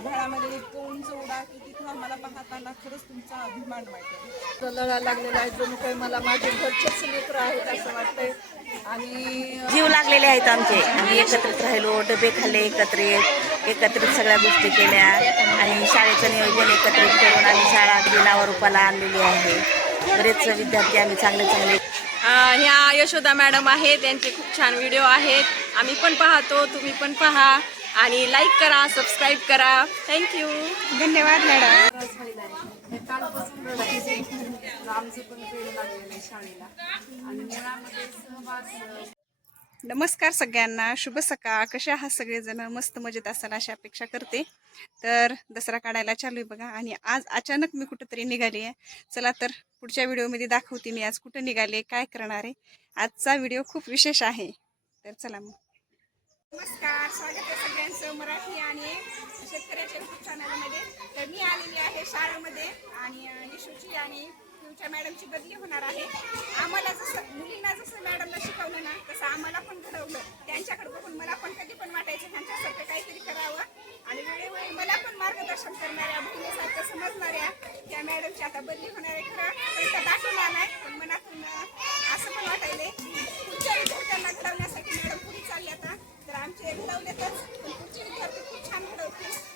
आभाळामध्ये इतकं उंच उडा की तिथं आम्हाला पाहताना खरंच तुमचा अभिमान वाटेल लढा लागलेला आहे जणू काही मला माझे घरचेच लेकर आहेत असं वाटतंय. आणि जीव लागलेले आहेत आमचे. आम्ही एकत्रित राहिलो डबे खाल्ले एकत्रित एकत्रित सगळ्या गोष्टी केल्या. आणि शाळेचं नियोजन एकत्रित करून आम्ही शाळा अगदी नावारूपाला आणलेली आहे. बरेच विद्यार्थी आम्ही चांगले चांगले ह्या यशोदा मॅडम आहेत त्यांचे खूप छान व्हिडिओ आहेत. आम्ही पण पाहतो तुम्ही पण पहा. आणि लाईक करा सबस्क्राईब करा. थँक्यू धन्यवाद मॅडम नमस्कार सगळ्यांना. शुभ सकाळ. कसे आहात सगळेजण? मस्त मजेत असाल अशी अपेक्षा करते. तर दसरा काढायला चालू आहे बघा. आणि आज अचानक मी कुठंतरी निघाली आहे. चला तर पुढच्या व्हिडिओमध्ये दाखवते मी आज कुठं निघाले काय करणार आहे. आजचा व्हिडिओ खूप विशेष आहे. तर चला मग. नमस्कार स्वागत आहे सगळ्यांचं मराठी आणि शेतकऱ्याच्या युट्यूब चॅनलमध्ये तर मी आलेली आहे शाळेमध्ये आणि अ, यशूची आणि पिऊच्या मॅडमची बदली होणार आहे. आम्हाला जसं मुलींना जसं मॅडमला शिकवलं ना तसं आम्हाला पण घडवलं. त्यांच्याकडे बघून मला पण कधी पण वाटायचं त्यांच्यासारखं काहीतरी करावं. आणि वेळोवेळी मला पण मार्गदर्शन करणाऱ्या बहिणीसारखं समजणाऱ्या त्या मॅडमची आता बदली होणार आहे. खरं पण त्या दाखवून आलाय पण मनातून असं पण वाटायलंय पुढच्या विद्यार्थ्यांना घडवण्यासाठी मॅडम पुढे चालली आता. तर आमचे घडवलेतच तर विद्यार्थी खूप छान घडवतील.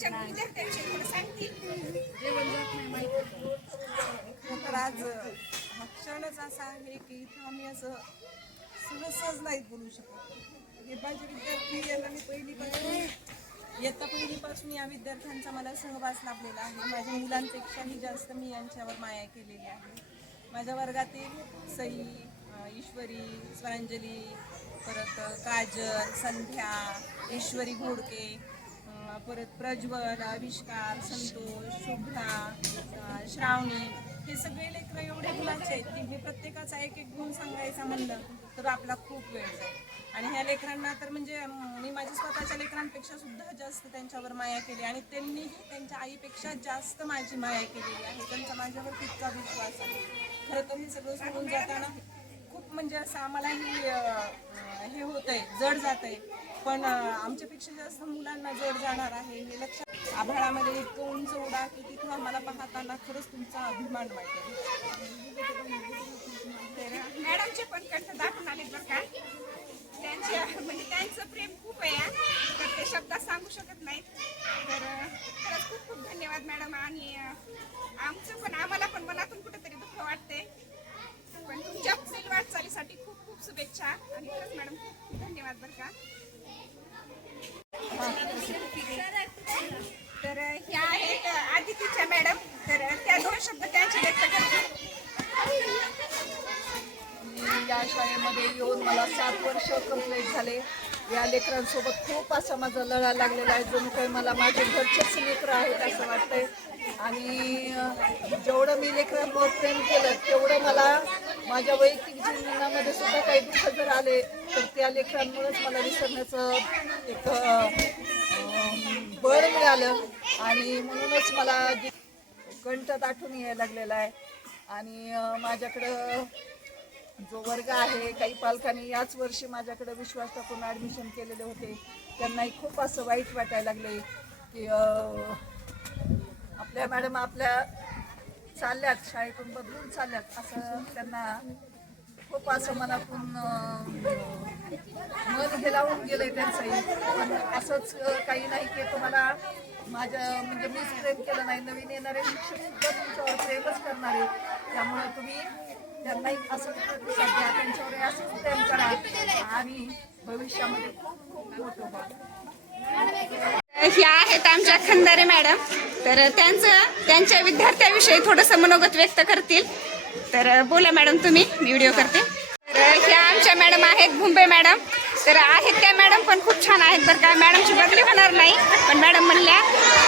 त्यांच्या विद्यार्थ्यांशी थोडं सांगतील तर आज हा क्षणच असा आहे की इथं आम्ही असं सहज नाही बोलू शकत हे माझे विद्यार्थी यांना मी पहिलीपासून इयत्ता पहिलीपासून या विद्यार्थ्यांचा मला सहवास लाभलेला आहे माझ्या मुलांपेक्षाही जास्त मी यांच्यावर माया केलेली आहे माझ्या वर्गातील सई ईश्वरी स्वरांजली परत काजल संध्या ईश्वरी घोडके परत प्रज्वल आविष्कार संतोष शुभ्रा श्रावणी हे सगळे लेकरं एवढे मुलाचे आहेत की मी प्रत्येकाचा एक एक गुण सांगायचा म्हणलं तर आपला खूप वेळ जाईल. आणि ह्या लेकरांना तर म्हणजे मी माझ्या स्वतःच्या लेकरांपेक्षा सुद्धा जास्त त्यांच्यावर माया केली आणि त्यांनीही त्यांच्या आईपेक्षा जास्त माझी माया केलेली आहे. त्यांचा माझ्यावर तितका विश्वास आहे. खरं तर हे सगळं सोडून जाताना खूप म्हणजे असं आम्हालाही अं, हे होत आहे जड जात आहे पण आमच्यापेक्षा जास्त मुलांना जड जाणार आहे हे लक्षात आभाळामध्ये इतकं उंच उडा की तिथं आम्हाला पाहताना खरंच तुमचा अभिमान वाटतो तर मॅडमचे पण कंठ दाखवून आले बरं का. त्यांचे म्हणजे त्यांचं प्रेम खूप आहे तर ते शब्दात सांगू शकत नाहीत. तर खरंच खूप खूप धन्यवाद मॅडम. आणि आमचं पण आम्हाला पण मनातून कुठेतरी दुःख वाटते पण तुमच्या पुढील वाटचालीसाठी खूप खूप शुभेच्छा आणि खरंच मॅडम खूप धन्यवाद बरं का. तर ह्या आहेत आदितीच्या मॅडम. तर त्या दोन शब्द त्यांचे व्यक्त करतील. मी या शाळेमध्ये येऊन मला सात वर्ष कंप्लीट झाले. या लेकरांसोबत खूप असा माझा लढा लागलेला आहे. जणू काही मला माझे घरचेच लेकरं आहेत असं वाटतंय. आणि जेवढं मी लेकरांवर प्रेम केलं तेवढं मला माझ्या वैयक्तिक जीवनामध्ये सुद्धा काही दुःख जर आले तर त्या लेकरांमुळेच मला विसरण्याचं एक बळ मिळालं. आणि म्हणूनच मला कंठ दाटून यायला लागलेला आहे. आणि माझ्याकडं जो वर्ग आहे काही पालकांनी याच वर्षी माझ्याकडे विश्वास टाकून ॲडमिशन केलेले होते. त्यांनाही खूप असं वाईट वाटायला लागले की आपल्या मॅडम आपल्या चालल्यात शाळेतून बदलून चालल्यात असं त्यांना खूप असं मनातून मन हेलावून आहे त्यांचंही. पण असंच काही नाही की तुम्हाला माझ्या म्हणजे मीच प्रेम केलं नाही नवीन येणारे शिक्षक सुद्धा तुमच्यावर प्रेमच करणारे. त्यामुळे तुम्ही त्यांनाही असं त्यांच्यावर प्रेम करा. आणि भविष्यामध्ये खूप खूप मोठं व्हा ह्या आहेत आमच्या खंदारे मॅडम. तर त्यांचं त्यांच्या विद्यार्थ्याविषयी थोडंसं मनोगत व्यक्त करतील. तर बोला मॅडम तुम्ही मी व्हिडिओ करते. तर ह्या आमच्या मॅडम आहेत भुंबे मॅडम. तर आहेत त्या मॅडम पण खूप छान आहेत बरं का. मॅडमची बदली होणार नाही. पण मॅडम म्हणल्या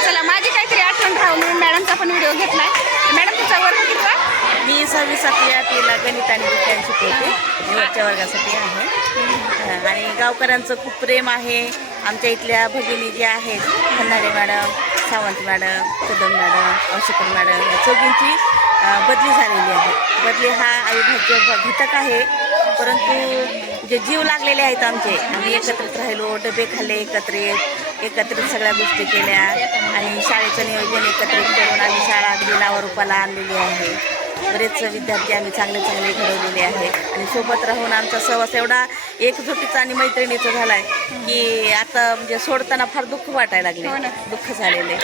चला माझी काहीतरी आठवण राहू म्हणून मॅडमचा पण व्हिडिओ घेतला आहे सहावी सातवी गणित आणि विज्ञान शिकवते वरच्या वर्गासाठी आहे. आणि गावकऱ्यांचं खूप प्रेम आहे. आमच्या इथल्या भगिनी ज्या आहेत Khandare madam Sawant madam Kadam madam Aushkar madam या चौघींची बदली झालेली आहे. बदली हा अविभाज्य घटक आहे. परंतु जे जीव लागलेले आहेत आमचे आम्ही एकत्रित राहिलो डबे खाल्ले एकत्रित एकत्रित सगळ्या गोष्टी केल्या आणि शाळेचं नियोजन एकत्रित करून आम्ही शाळा अगदी नावारूपाला आणलेली आहे. बरेच विद्यार्थी आम्ही चांगले चांगले घडवलेले आहेत आणि सोबत राहून आमचा सहवास एवढा एकजुटीचा आणि मैत्रिणीचा झाला आहे की आता म्हणजे सोडताना फार दुःख वाटायला लागले. दुःख झालेले.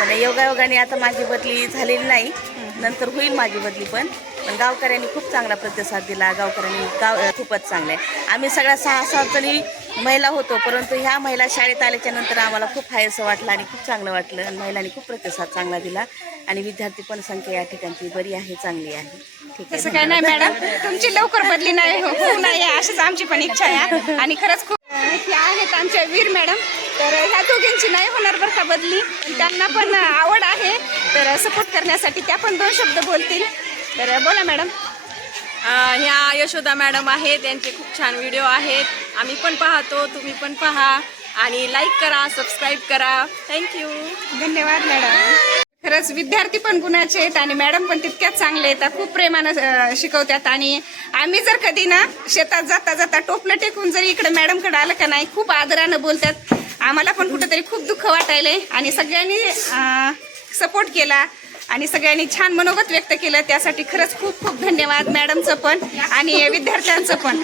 पण योगायोगाने आता माझी बदली झालेली नाही. नंतर होईल माझी बदली पण. पण गावकऱ्यांनी खूप चांगला प्रतिसाद दिला. गावकऱ्यांनी गाव खूपच चांगले. आम्ही सगळ्या सहा सात जणी महिला होतो परंतु ह्या महिला शाळेत आल्याच्यानंतर आम्हाला खूप हायसं वाटलं आणि खूप चांगलं वाटलं. आणि महिलांनी खूप प्रतिसाद चांगला दिला. आणि विद्यार्थी पण संख्या या ठिकाणची बरी आहे चांगली आहे. ठीक आहे काय नाही मॅडम. तुमची लवकर बदली नाही हो- होऊ नये अशीच आमची पण इच्छा आहे. आणि खरंच खूप आहेत आमच्या वीर मॅडम. तर ह्या दोघींची नाही होणार बरं का बदली. त्यांना पण आवड आहे. तर सपोर्ट करण्यासाठी त्या पण दोन शब्द बोलतील. तर बोला मॅडम. ह्या यशोदा मॅडम आहेत त्यांचे खूप छान व्हिडिओ आहेत. आम्ही पण पाहतो तुम्ही पण पहा. आणि लाईक करा सबस्क्राईब करा. थँक्यू धन्यवाद मॅडम. खरंच विद्यार्थी पण गुणाचे आहेत आणि मॅडम पण तितक्याच चांगले आहेत. खूप प्रेमानं शिकवतात. आणि आम्ही जर कधी ना शेतात जाता जाता टोपलं टेकून जर इकडे मॅडमकडे आलं का नाही खूप आदरानं बोलतात. आम्हाला पण कुठंतरी खूप दुःख वाटायलंय. आणि सगळ्यांनी सपोर्ट केला. आणि सगळ्यांनी छान मनोगत व्यक्त केलं. त्यासाठी खरंच खूप खूप धन्यवाद मॅडमचं पण आणि विद्यार्थ्यांचं पण.